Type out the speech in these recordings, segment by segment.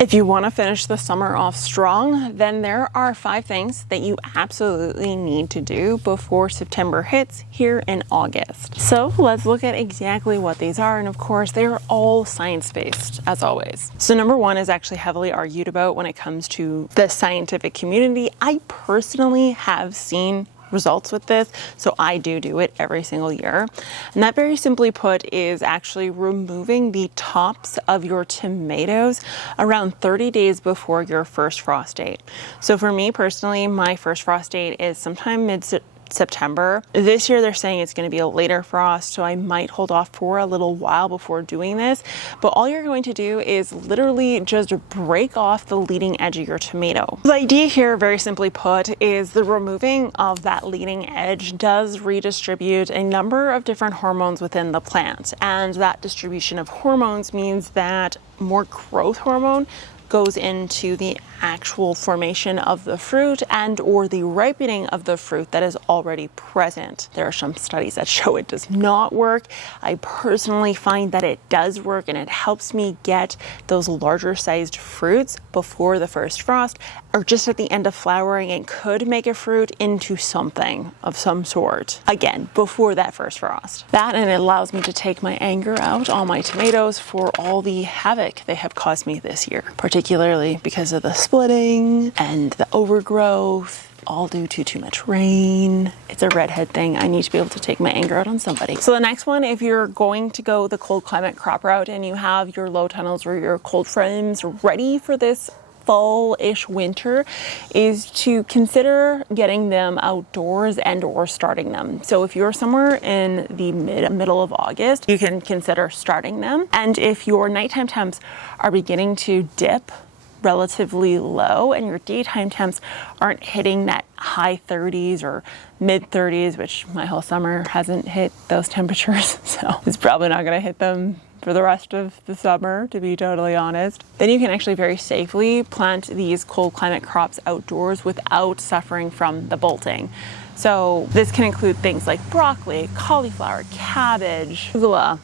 If you want to finish the summer off strong, then there are 5 things that you absolutely need to do before September hits here in August. So let's look at exactly what these are. And of course, they are all science-based, as always. So number 1 is actually heavily argued about when it comes to the scientific community. I personally have seen results with this, so I do it every single year. And that, very simply put, is actually removing the tops of your tomatoes around 30 days before your first frost date. So for me personally, my first frost date is sometime mid-September. This year they're saying it's going to be a later frost, so I might hold off for a little while before doing this. But all you're going to do is literally just break off the leading edge of your tomato. The idea here, very simply put, is the removing of that leading edge does redistribute a number of different hormones within the plant. And that distribution of hormones means that more growth hormone goes into the actual formation of the fruit and or the ripening of the fruit that is already present. There are some studies that show it does not work. I personally find that it does work, and it helps me get those larger sized fruits before the first frost, or just at the end of flowering, and could make a fruit into something of some sort, again, before that first frost. That, and it allows me to take my anger out on my tomatoes for all the havoc they have caused me this year, particularly because of the splitting and the overgrowth, all due to too much rain. It's a redhead thing. I need to be able to take my anger out on somebody. So the next one, if you're going to go the cold climate crop route and you have your low tunnels or your cold frames ready for this fall-ish winter, is to consider getting them outdoors and or starting them. So if you're somewhere in the middle of August, you can consider starting them. And if your nighttime temps are beginning to dip relatively low and your daytime temps aren't hitting that high 30s or mid 30s, which my whole summer hasn't hit those temperatures, so it's probably not going to hit them for the rest of the summer, to be totally honest, then you can actually very safely plant these cold climate crops outdoors without suffering from the bolting. So this can include things like broccoli, cauliflower, cabbage, arugula,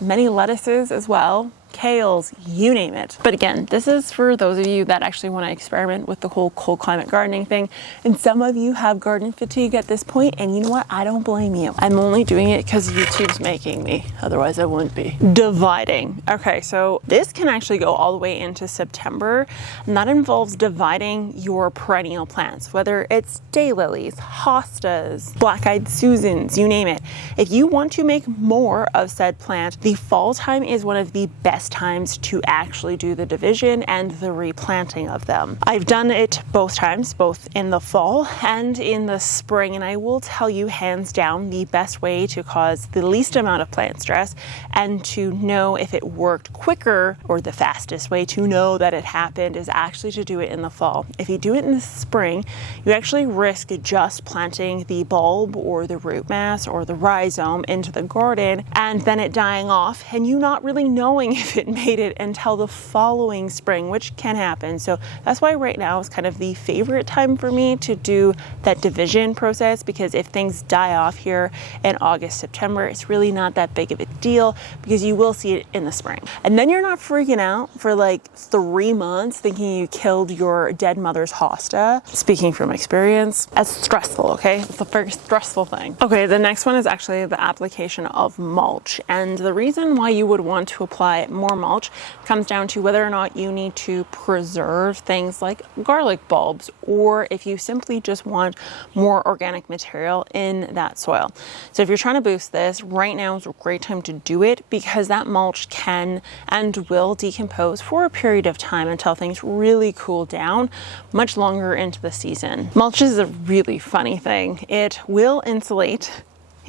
many lettuces as well, kales, you name it. But again, this is for those of you that actually want to experiment with the whole cold climate gardening thing. And some of you have garden fatigue at this point, and you know what? I don't blame you. I'm only doing it because YouTube's making me. Otherwise I wouldn't be. Dividing. Okay, so this can actually go all the way into September, and that involves dividing your perennial plants, whether it's daylilies, hostas, black-eyed Susans, you name it. If you want to make more of said plant, the fall time is one of the best times to actually do the division and the replanting of them. I've done it both times, both in the fall and in the spring, and I will tell you hands down the best way to cause the least amount of plant stress and to know if it worked quicker, or the fastest way to know that it happened, is actually to do it in the fall. If you do it in the spring, you actually risk just planting the bulb or the root mass or the rhizome into the garden and then it dying off and you not really knowing if it made it until the following spring, which can happen. So that's why right now is kind of the favorite time for me to do that division process, because if things die off here in August, September, it's really not that big of a deal because you will see it in the spring. And then you're not freaking out for like 3 months thinking you killed your dead mother's hosta. Speaking from experience, that's stressful, okay? It's a very stressful thing. Okay, the next one is actually the application of mulch. And the reason why you would want to apply more mulch comes down to whether or not you need to preserve things like garlic bulbs, or if you simply just want more organic material in that soil. So if you're trying to boost this, right now is a great time to do it, because that mulch can and will decompose for a period of time until things really cool down, much longer into the season. Mulch is a really funny thing. It will insulate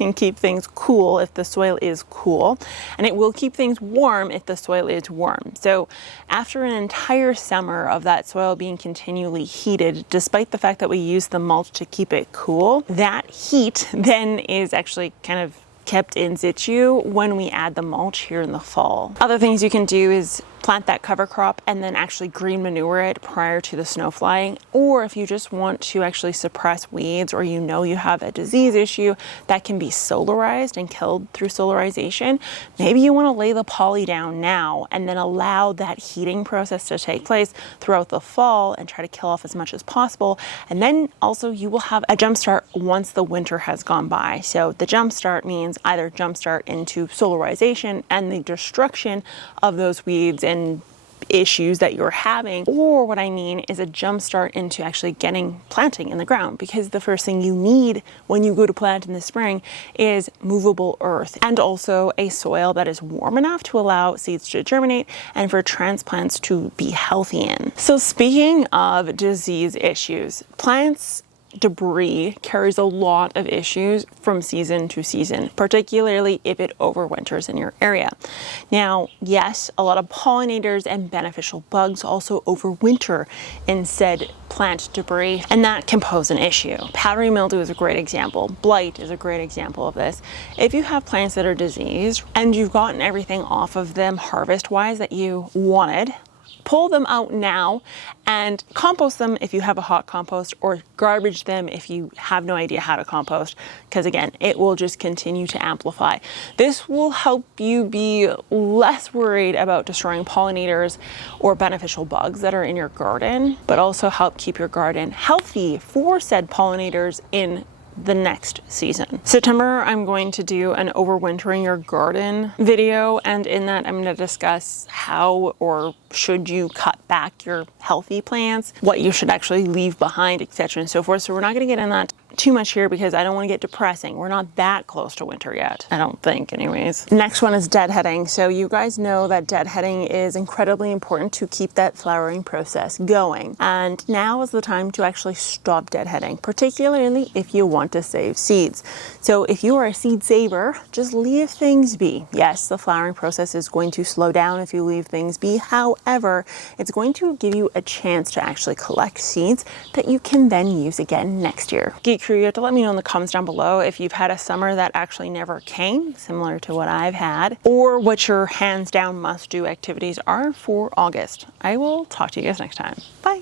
and keep things cool if the soil is cool, and it will keep things warm if the soil is warm. So after an entire summer of that soil being continually heated, despite the fact that we use the mulch to keep it cool, that heat then is actually kind of kept in situ when we add the mulch here in the fall. Other things you can do is plant that cover crop and then actually green manure it prior to the snow flying. Or if you just want to actually suppress weeds, or you know you have a disease issue that can be solarized and killed through solarization, maybe you want to lay the poly down now and then allow that heating process to take place throughout the fall and try to kill off as much as possible. And then also you will have a jump start once the winter has gone by. So the jump start means either jump start into solarization and the destruction of those weeds and issues that you're having, or what I mean is a jump start into actually getting planting in the ground, because the first thing you need when you go to plant in the spring is movable earth and also a soil that is warm enough to allow seeds to germinate and for transplants to be healthy in. So speaking of disease issues, plants debris carries a lot of issues from season to season, particularly if it overwinters in your area. Now, yes, a lot of pollinators and beneficial bugs also overwinter in said plant debris, and that can pose an issue. Powdery mildew is a great example. Blight is a great example of this. If you have plants that are diseased and you've gotten everything off of them harvest-wise that you wanted, pull them out now and compost them if you have a hot compost, or garbage them if you have no idea how to compost, because again, it will just continue to amplify. This will help you be less worried about destroying pollinators or beneficial bugs that are in your garden, but also help keep your garden healthy for said pollinators in the next season. September, I'm going to do an overwintering your garden video, and in that I'm going to discuss how or should you cut back your healthy plants, what you should actually leave behind, etc. and so forth. So we're not going to get in that too much here because I don't want to get depressing. We're not that close to winter yet, I don't think anyways. Next one is deadheading. So you guys know that deadheading is incredibly important to keep that flowering process going. And now is the time to actually stop deadheading, particularly if you want to save seeds. So if you are a seed saver, just leave things be. Yes, the flowering process is going to slow down if you leave things be. However, it's going to give you a chance to actually collect seeds that you can then use again next year. Geek Crew, you have to let me know in the comments down below if you've had a summer that actually never came, similar to what I've had, or what your hands down must do activities are for August. I will talk to you guys next time. Bye.